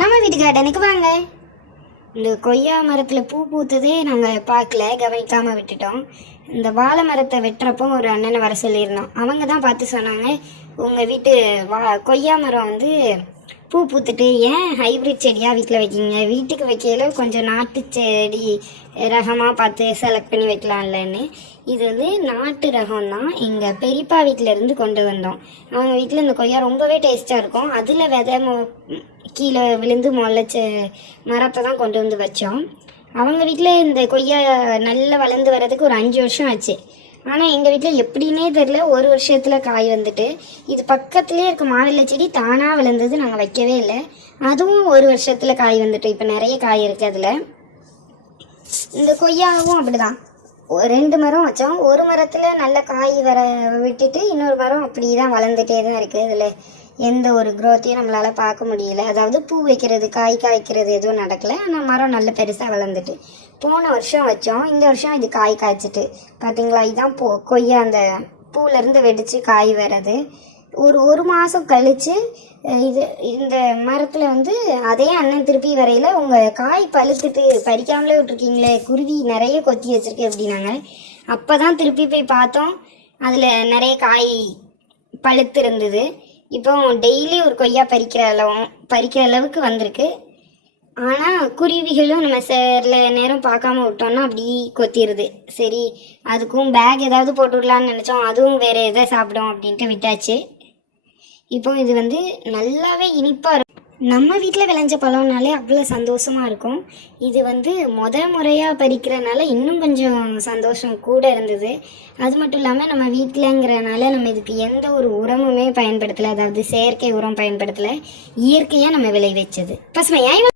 நம்ம வீட்டு கார்டனுக்கு வாங்க. இந்த கொய்யா மரத்தில் பூ பூத்ததே நாங்கள் பார்க்கல, கவனிக்காமல் விட்டுட்டோம். இந்த வாழை மரத்தை வெட்டுறப்போ ஒரு அண்ணனை வர சொல்லியிருந்தோம். அவங்க தான் பார்த்து சொன்னாங்க, உங்கள் வீட்டு கொய்யா மரம் வந்து பூ பூத்துட்டு ஏன் ஹைப்ரிட் செடியாக வீட்டில் வைக்கிங்க, வீட்டுக்கு வைக்கையில கொஞ்சம் நாட்டு செடி ரகமாக பார்த்து செலக்ட் பண்ணி வைக்கலாம்லன்னு. இது வந்து நாட்டு ரகம் தான், எங்கள் பெரியப்பா வீட்டிலேருந்து கொண்டு வந்தோம். அவங்க வீட்டில் இந்த கொய்யா ரொம்பவே டேஸ்ட்டாக இருக்கும். அதில் விதை கீழே விழுந்து முளைச்ச மரத்தை தான் கொண்டு வந்து வச்சோம். அவங்க வீட்டில் இந்த கொய்யா நல்லா வளர்ந்து வர்றதுக்கு ஒரு 5 வருஷம் ஆச்சு. ஆனால் எங்கள் வீட்டில் எப்படின்னே தெரில, ஒரு வருஷத்தில் காய் வந்துட்டு. இது பக்கத்துலேயே இருக்க மாவிலை செடி தானாக விழுந்தது, நாங்கள் வைக்கவே இல்லை. அதுவும் ஒரு வருஷத்தில் காய் வந்துட்டு இப்போ நிறைய காய் இருக்குது அதில். இந்த கொய்யாவும் அப்படி தான், 2 மரம் வச்சோம். ஒரு மரத்தில் நல்ல காய் வர விட்டுட்டு இன்னொரு மரம் அப்படி தான் வளர்ந்துட்டே தான் இருக்குது. இதில் எந்த ஒரு க்ரோத்தையும் நம்மளால் பார்க்க முடியல. அதாவது பூ வைக்கிறது காய் காய்க்கிறது எதுவும் நடக்கலை. ஆனால் மரம் நல்ல பெருசாக வளர்ந்துட்டு. போன வருஷம் வச்சோம், இந்த வருஷம் இது காய் காய்ச்சிட்டு. பார்த்தீங்களா, இதுதான் கொய்யா அந்த பூலேருந்து வெடித்து காய் வர்றது. ஒரு மாதம் கழித்து இந்த மரத்தில் வந்து அதே அண்ணன் திருப்பி வரையில், உங்கள் காய் பழுத்துட்டு பறிக்காமலே விட்டுருக்கீங்களே, குருவி நிறைய கொத்தி வச்சுருக்கு அப்படின்னாங்க. அப்போ தான் திருப்பி போய் பார்த்தோம், அதில் நிறைய காய் பழுத்து இருந்தது. இப்போ டெய்லி ஒரு கொய்யா பறிக்கிற அளவுக்கு வந்திருக்கு. ஆனால் குருவிகளும் நம்ம சில நேரம் பார்க்காம விட்டோம்னா அப்படி கொத்திடுது. சரி, அதுக்கும் பேக் ஏதாவது போட்டு விடலான்னு நினச்சோம், அதுவும் வேறு எதை சாப்பிடும் அப்படின்ட்டு விட்டாச்சு. இப்போ இது வந்து நல்லாவே இனிப்பாக இருக்கும். நம்ம வீட்டில் விளைஞ்ச பழம்னாலே அவ்வளோ சந்தோஷமாக இருக்கும். இது வந்து முறையாக பறிக்கிறனால இன்னும் கொஞ்சம் சந்தோஷம் கூட இருந்தது. அது மட்டும் இல்லாமல் நம்ம வீட்டிலங்கிறனால நம்ம இதுக்கு எந்த ஒரு உரமுமே பயன்படுத்தலை, அதாவது செயற்கை உரம் பயன்படுத்தலை, இயற்கையாக நம்ம விளை வச்சது பசுமையாக